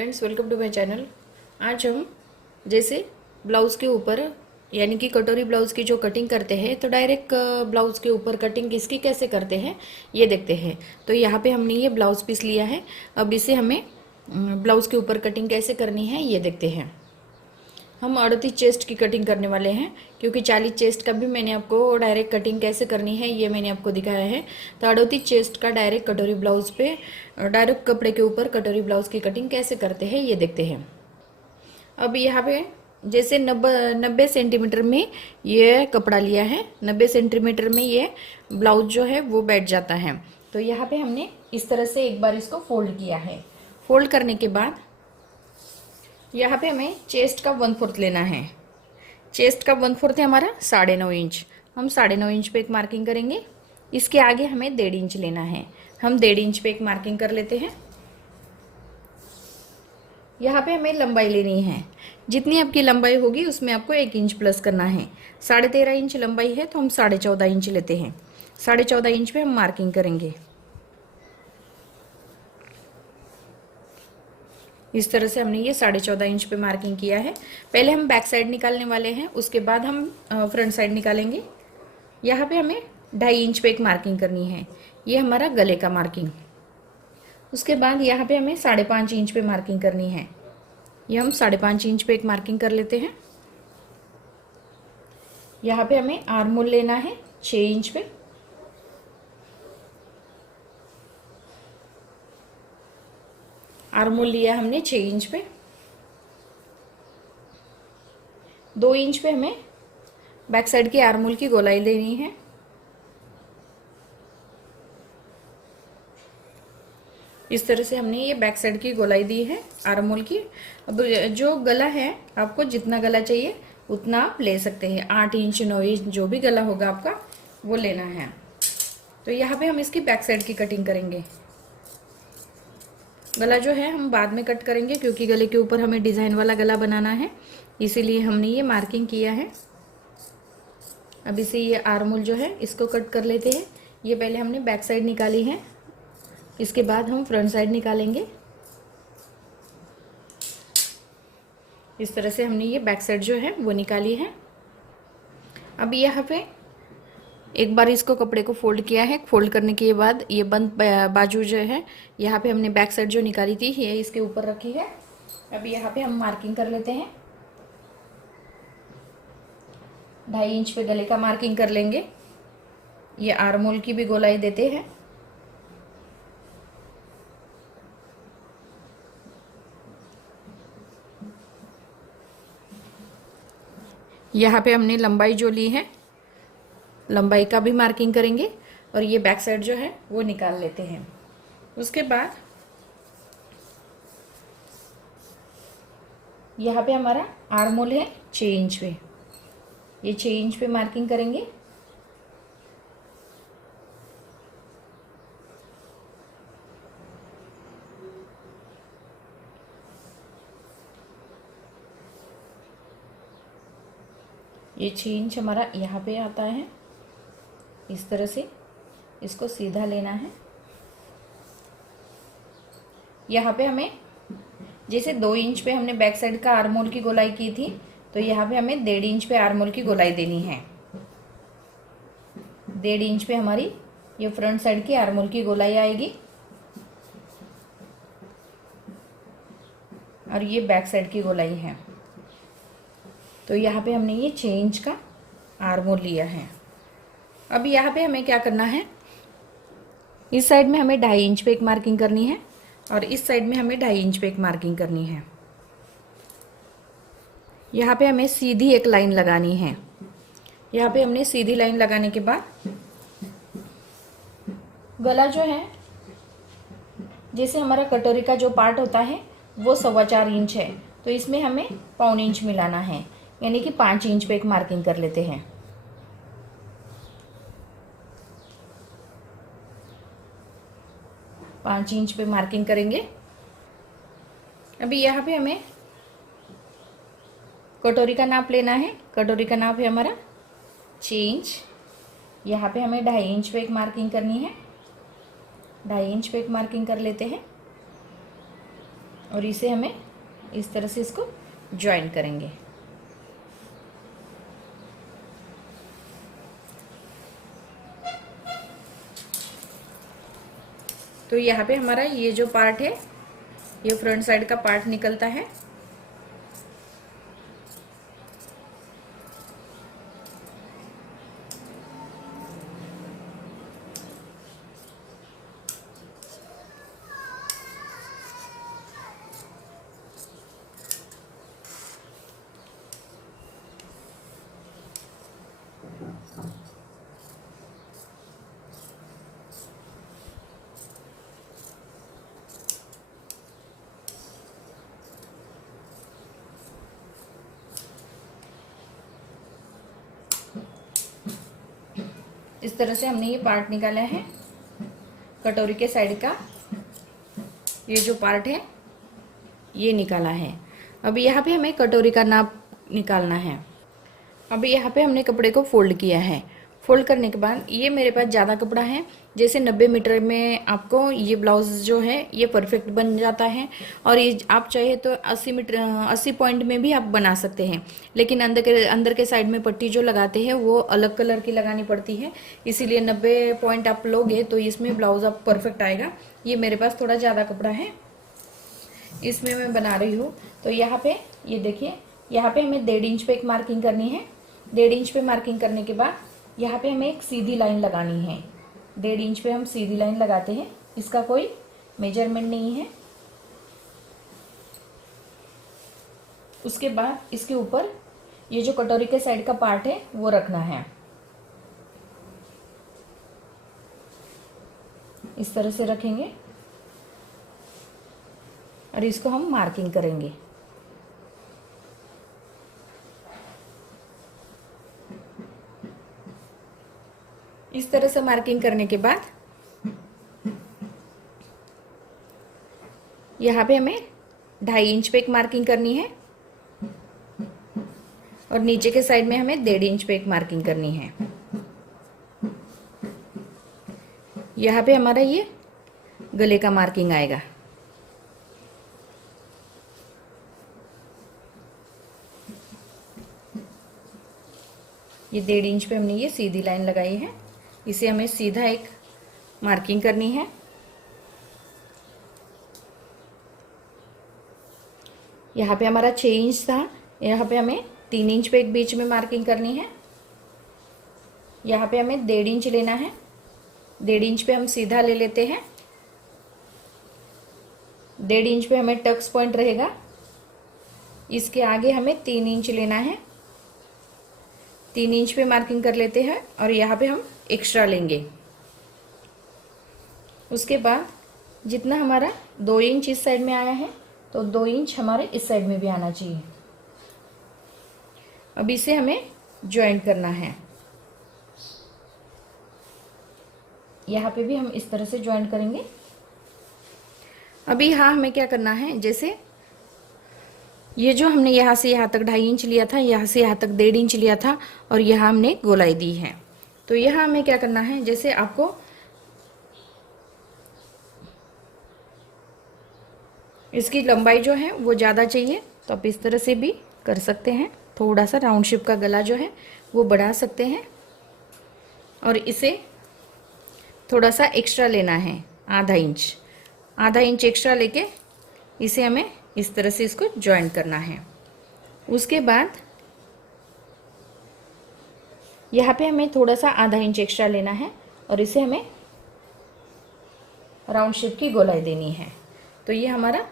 Friends, welcome to my channel. आज हम जैसे ब्लाउज़ के ऊपर यानी कि कटोरी ब्लाउज़ की जो कटिंग करते हैं तो डायरेक्ट ब्लाउज़ के ऊपर कटिंग इसकी कैसे करते हैं ये देखते हैं। तो यहाँ पे हमने ये ब्लाउज़ पीस लिया है। अब इसे हमें ब्लाउज़ के ऊपर कटिंग कैसे करनी है ये देखते हैं। हम 38 चेस्ट की कटिंग करने वाले हैं, क्योंकि 40 चेस्ट का भी मैंने आपको डायरेक्ट कटिंग कैसे करनी है ये मैंने आपको दिखाया है। तो 38 चेस्ट का डायरेक्ट कटोरी ब्लाउज़ पे डायरेक्ट कपड़े के ऊपर कटोरी ब्लाउज़ की कटिंग कैसे करते हैं ये देखते हैं। अब यहाँ पे जैसे 90 सेंटीमीटर में ये कपड़ा लिया है, 90 सेंटीमीटर में ये ब्लाउज जो है वो बैठ जाता है। तो यहाँ पे हमने इस तरह से एक बार इसको फोल्ड किया है। फोल्ड करने के बाद यहाँ पे हमें चेस्ट का 1/4 लेना है। चेस्ट का 1/4 है हमारा 9.5 इंच। हम 9.5 इंच पे एक मार्किंग करेंगे। इसके आगे हमें 1.5 इंच लेना है। हम 1.5 इंच पे एक मार्किंग कर लेते हैं। यहाँ पे हमें लंबाई लेनी है। जितनी आपकी लंबाई होगी उसमें आपको 1 इंच प्लस करना है। 13.5 इंच लंबाई है तो हम 14.5 इंच लेते हैं। 14.5 इंच पे हम मार्किंग करेंगे। इस तरह से हमने ये 14.5 इंच पे मार्किंग किया है। पहले हम बैक साइड निकालने वाले हैं, उसके बाद हम फ्रंट साइड निकालेंगे। यहाँ पे हमें 2.5 इंच पे एक मार्किंग करनी है। ये हमारा गले का मार्किंग। उसके बाद यहाँ पे हमें 5.5 इंच पे मार्किंग करनी है। ये हम 5.5 इंच पे एक मार्किंग कर लेते हैं। यहाँ पे हमें आर्म होल लेना है 6 इंच पे। आर्म होल लिया हमने 6 इंच पे। 2 इंच पे हमें बैक साइड की आर्म होल की गोलाई लेनी है। इस तरह से हमने ये बैक साइड की गोलाई दी है आर्म होल की। अब जो गला है, आपको जितना गला चाहिए उतना आप ले सकते हैं। 8 इंच 9 इंच जो भी गला होगा आपका वो लेना है। तो यहाँ पे हम इसकी बैक साइड की कटिंग करेंगे। गला जो है हम बाद में कट करेंगे, क्योंकि गले के ऊपर हमें डिज़ाइन वाला गला बनाना है, इसीलिए हमने ये मार्किंग किया है। अब इसे ये आर्म होल जो है इसको कट कर लेते हैं। ये पहले हमने बैक साइड निकाली है, इसके बाद हम फ्रंट साइड निकालेंगे। इस तरह से हमने ये बैक साइड जो है वो निकाली है। अब यहाँ पे एक बार इसको कपड़े को फोल्ड किया है। फोल्ड करने के बाद ये बंद बाजू जो है, यहाँ पे हमने बैक साइड जो निकाली थी ये इसके ऊपर रखी है। अब यहाँ पे हम मार्किंग कर लेते हैं। 2.5 इंच पे गले का मार्किंग कर लेंगे। ये आर्म होल की भी गोलाई देते हैं। यहाँ पे हमने लंबाई जो ली है, लंबाई का भी मार्किंग करेंगे और ये बैक साइड जो है वो निकाल लेते हैं। उसके बाद यहाँ पे हमारा आर्म होल है 6 इंच पे। ये 6 इंच पे मार्किंग करेंगे। ये 6 इंच हमारा यहाँ पे आता है। इस तरह से इसको सीधा लेना है। यहाँ पे हमें जैसे 2 इंच पे हमने बैक साइड का आर्म होल की गोलाई की थी, तो यहाँ पे हमें 1.5 इंच पे आर्म होल की गोलाई देनी है। 1.5 इंच पे हमारी ये फ्रंट साइड की आर्म होल की गोलाई आएगी और ये बैक साइड की गोलाई है। तो यहाँ पे हमने ये 6 इंच का आर्म होल लिया है। अब यहाँ पे हमें क्या करना है, इस साइड में हमें 2.5 इंच पे एक मार्किंग करनी है और इस साइड में हमें 2.5 इंच पे एक मार्किंग करनी है। यहाँ पे हमें सीधी एक लाइन लगानी है। यहाँ पे हमने सीधी लाइन लगाने के बाद गला जो है, जैसे हमारा कटोरी का जो पार्ट होता है वो 4.25 इंच है, तो इसमें हमें 1.25 इंच मिलाना है, यानी कि 5 इंच पे एक मार्किंग कर लेते हैं। पाँच इंच पे मार्किंग करेंगे। अभी यहाँ पे हमें कटोरी का नाप लेना है। कटोरी का नाप है हमारा 6 इंच। यहाँ पे हमें 2.5 इंच पे एक मार्किंग करनी है। 2.5 इंच पे एक मार्किंग कर लेते हैं। और इसे हमें इस तरह से इसको ज्वाइन करेंगे। तो यहाँ पे हमारा ये जो पार्ट है, ये फ्रंट साइड का पार्ट निकलता है। इस तरह से हमने ये पार्ट निकाला है। कटोरी के साइड का ये जो पार्ट है ये निकाला है। अभी यहाँ पे हमें कटोरी का नाप निकालना है। अभी यहाँ पे हमने कपड़े को फोल्ड किया है। फोल्ड करने के बाद ये मेरे पास ज़्यादा कपड़ा है, जैसे 90 मीटर में आपको ये ब्लाउज़ जो है ये परफेक्ट बन जाता है। और ये आप चाहे तो 80 पॉइंट में भी आप बना सकते हैं, लेकिन अंदर के साइड में पट्टी जो लगाते हैं वो अलग कलर की लगानी पड़ती है, इसीलिए 90 पॉइंट आप लोगे तो इसमें ब्लाउज़ आप परफेक्ट आएगा। ये मेरे पास थोड़ा ज़्यादा कपड़ा है, इसमें मैं बना रही हूँ। तो यहाँ पे ये देखिए, यहाँ पे हमें 1.5 इंच पे एक मार्किंग करनी है। 1.5 इंच पे मार्किंग करने के बाद यहाँ पे हमें एक सीधी लाइन लगानी है। 1.5 इंच पे हम सीधी लाइन लगाते हैं, इसका कोई मेजरमेंट नहीं है। उसके बाद इसके ऊपर ये जो कटोरी के साइड का पार्ट है वो रखना है। इस तरह से रखेंगे और इसको हम मार्किंग करेंगे। इस तरह से मार्किंग करने के बाद यहाँ पे हमें 2.5 इंच पे एक मार्किंग करनी है और नीचे के साइड में हमें 1.5 इंच पे एक मार्किंग करनी है। यहाँ पे हमारा ये गले का मार्किंग आएगा। ये 1.5 इंच पे हमने ये सीधी लाइन लगाई है, इसे हमें सीधा एक मार्किंग करनी है। यहाँ पे हमारा 6 इंच था, यहाँ पे हमें 3 इंच पे एक बीच में मार्किंग करनी है। यहाँ पे हमें 1.5 इंच लेना है। 1.5 इंच पे हम सीधा ले लेते हैं। 1.5 इंच पे हमें टक्स पॉइंट रहेगा। इसके आगे हमें 3 इंच लेना है। 3 इंच पे मार्किंग कर लेते हैं और यहाँ पे हम एक्स्ट्रा लेंगे। उसके बाद जितना हमारा 2 इंच इस साइड में आया है तो 2 इंच हमारे इस साइड में भी आना चाहिए। अब इसे हमें ज्वाइंट करना है। यहाँ पे भी हम इस तरह से ज्वाइंट करेंगे। अभी यहाँ हमें क्या करना है, जैसे ये जो हमने यहाँ से यहाँ तक 2.5 इंच लिया था, यहाँ से यहाँ तक 1.5 इंच लिया था और यहाँ हमने गोलाई दी है। तो यहाँ हमें क्या करना है, जैसे आपको इसकी लंबाई जो है वो ज़्यादा चाहिए तो आप इस तरह से भी कर सकते हैं। थोड़ा सा राउंड शेप का गला जो है वो बढ़ा सकते हैं और इसे थोड़ा सा एक्स्ट्रा लेना है, आधा इंच एक्स्ट्रा लेके इसे हमें इस तरह से इसको ज्वाइंट करना है। उसके बाद यहाँ पे हमें थोड़ा सा आधा इंच एक्स्ट्रा लेना है और इसे हमें राउंड शेप की गोलाई देनी है। तो ये हमारा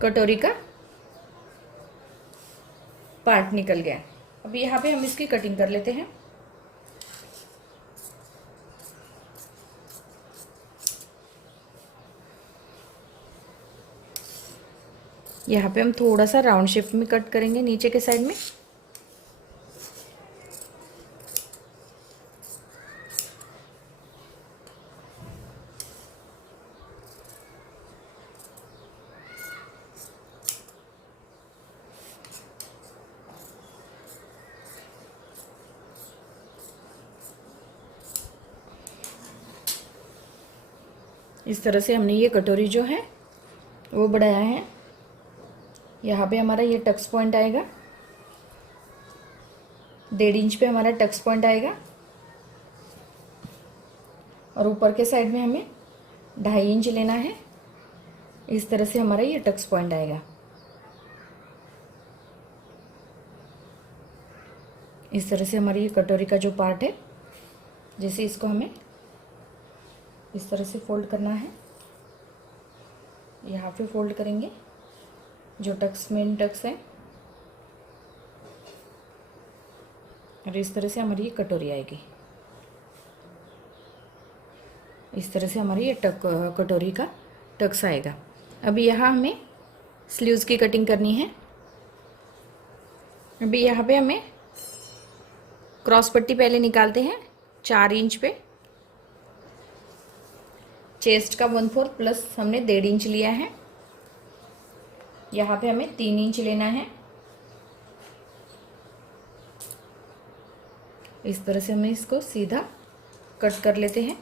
कटोरी का पार्ट निकल गया। अब यहाँ पे हम इसकी कटिंग कर लेते हैं। यहाँ पे हम थोड़ा सा राउंड शेप में कट करेंगे नीचे के साइड में। इस तरह से हमने ये कटोरी जो है वो बढ़ाया है। यहाँ पे हमारा ये टक्स पॉइंट आएगा, 1.5 इंच पे हमारा टक्स पॉइंट आएगा और ऊपर के साइड में हमें 2.5 इंच लेना है। इस तरह से हमारा ये टक्स पॉइंट आएगा। इस तरह से हमारी ये कटोरी का जो पार्ट है, जैसे इसको हमें इस तरह से फोल्ड करना है। यहाँ पे फोल्ड करेंगे जो टक्स, मेन टक्स है, और इस तरह से हमारी ये कटोरी आएगी। इस तरह से हमारी ये कटोरी का टक्स आएगा। अभी यहाँ हमें स्लीव्स की कटिंग करनी है। अभी यहाँ पे हमें क्रॉस पट्टी पहले निकालते हैं 4 इंच पे। चेस्ट का 1/4 प्लस हमने 1.5 इंच लिया है। यहाँ पे हमें 3 इंच लेना है। इस तरह से हमें इसको सीधा कट कर लेते हैं।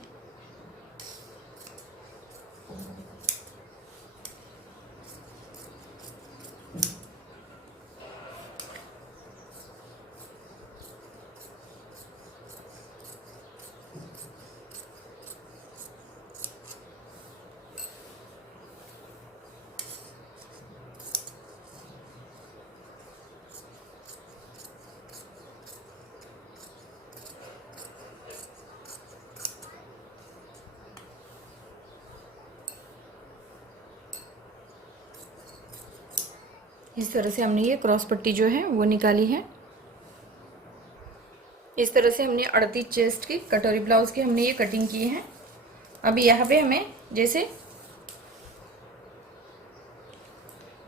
इस तरह से हमने ये क्रॉस पट्टी जो है वो निकाली है। इस तरह से हमने 38 चेस्ट की कटोरी ब्लाउज की हमने ये कटिंग की है। अभी यहाँ पे हमें जैसे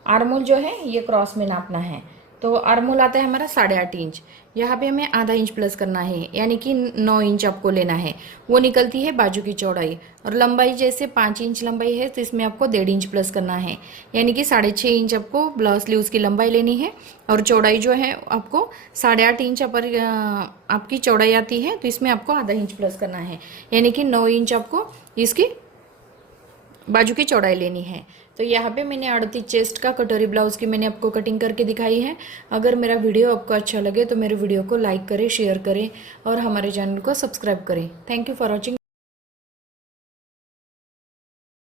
आर्मोल जो है ये क्रॉस में नापना है। तो आर्मोल आता है हमारा 8.5 इंच। यहाँ पे हमें आधा इंच प्लस करना है, यानी कि 9 इंच आपको लेना है। वो निकलती है बाजू की चौड़ाई, और लंबाई जैसे 5 इंच लंबाई है तो इसमें आपको 1.5 इंच प्लस करना है, यानी कि 6.5 इंच आपको ब्लाउज स्लीव्स की लंबाई लेनी है। और चौड़ाई जो है आपको 8.5 इंच पर आपकी चौड़ाई आती है, तो इसमें आपको आधा इंच प्लस करना है, यानी कि 9 इंच आपको इसकी बाजू की चौड़ाई लेनी है। तो यहाँ पे मैंने 38 चेस्ट का कटोरी ब्लाउज की मैंने आपको कटिंग करके दिखाई है। अगर मेरा वीडियो आपको अच्छा लगे तो मेरे वीडियो को लाइक करें, शेयर करें और हमारे चैनल को सब्सक्राइब करें। Thank you for watching.